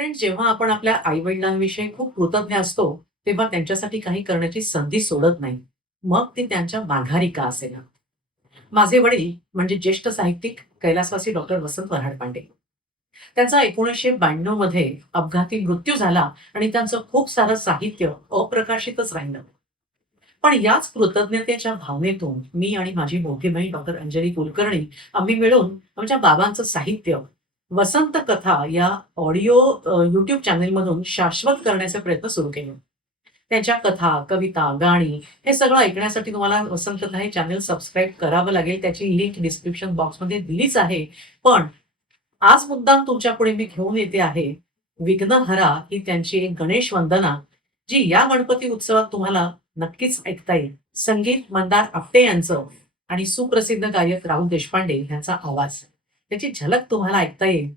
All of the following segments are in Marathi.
फ्रेंड जेव्हा आपण आपल्या आई-वडिलांविषयी खूप कृतज्ञ असतो, तेव्हा त्यांच्यासाठी काही करण्याची संधी सोडत नाही. मग ती त्यांच्या माघारी का असेना. माझे वडील म्हणजे ज्येष्ठ साहित्यिक कैलासवासी डॉक्टर वसंत वराड पांडे. त्यांचा 1992 मध्ये अपघाती मृत्यू झाला आणि त्यांचं खूप सारं साहित्य अप्रकाशितच राहिलं. पण याच कृतज्ञतेच्या भावनेतून मी आणि माझी मोठी बहीण डॉक्टर अंजली कुलकर्णी आम्ही मिळून आमच्या बाबांचं साहित्य वसंत कथा या ऑडिओ युट्यूब चॅनेलमधून शाश्वत करण्याचे प्रयत्न सुरू केले. त्यांच्या कथा, कविता, गाणी हे सगळं ऐकण्यासाठी तुम्हाला वसंत कथा हे चॅनेल सबस्क्राईब करावं लागेल. त्याची लिंक डिस्क्रिप्शन बॉक्समध्ये दिलीच आहे. पण आज मुद्दाम तुमच्यापुढे मी घेऊन येते आहे, विघ्नहरा ही त्यांची एक गणेश वंदना, जी या गणपती उत्सवात तुम्हाला नक्कीच ऐकता येईल. संगीत मंदार आपटे यांचं आणि सुप्रसिद्ध गायक राहुल देशपांडे यांचा आवाज. त्याची झलक तुम्हाला ऐकता येईल.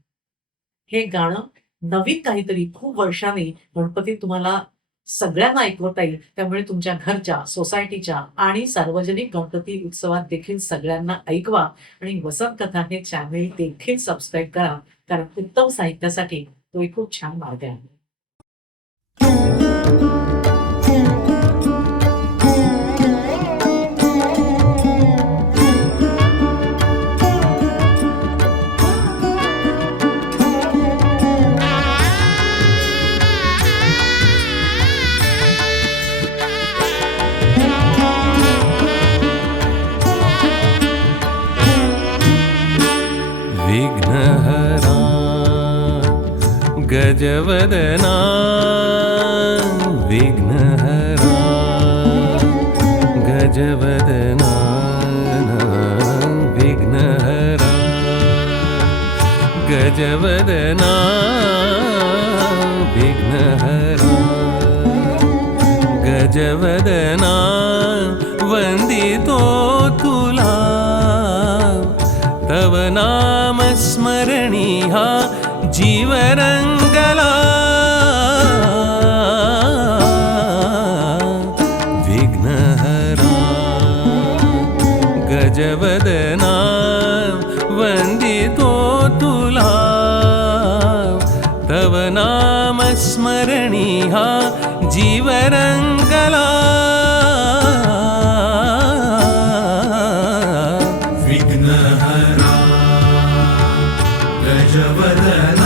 हे गाणं नवीन काहीतरी खूप वर्षांनी गणपती तुम्हाला सगळ्यांना ऐकवता येईल. त्यामुळे तुमच्या घरच्या, सोसायटीच्या आणि सार्वजनिक गणपती उत्सवात देखील सगळ्यांना ऐकवा आणि वसंत कथा हे चॅनेल देखील सबस्क्राईब करा. कारण उत्तम साहित्यासाठी तो एक खूप छान मार्ग आहे. विघ्नहरा गजवदना विघ्नहरा गजवदना विघ्नहरा गजवदना विघ्नहरा गजवदना जीवरङ्गला विघ्नहरा गजवदना वन्दितो तुला। तव नाम स्मरणीहा जीवरङ्गला ஜவதன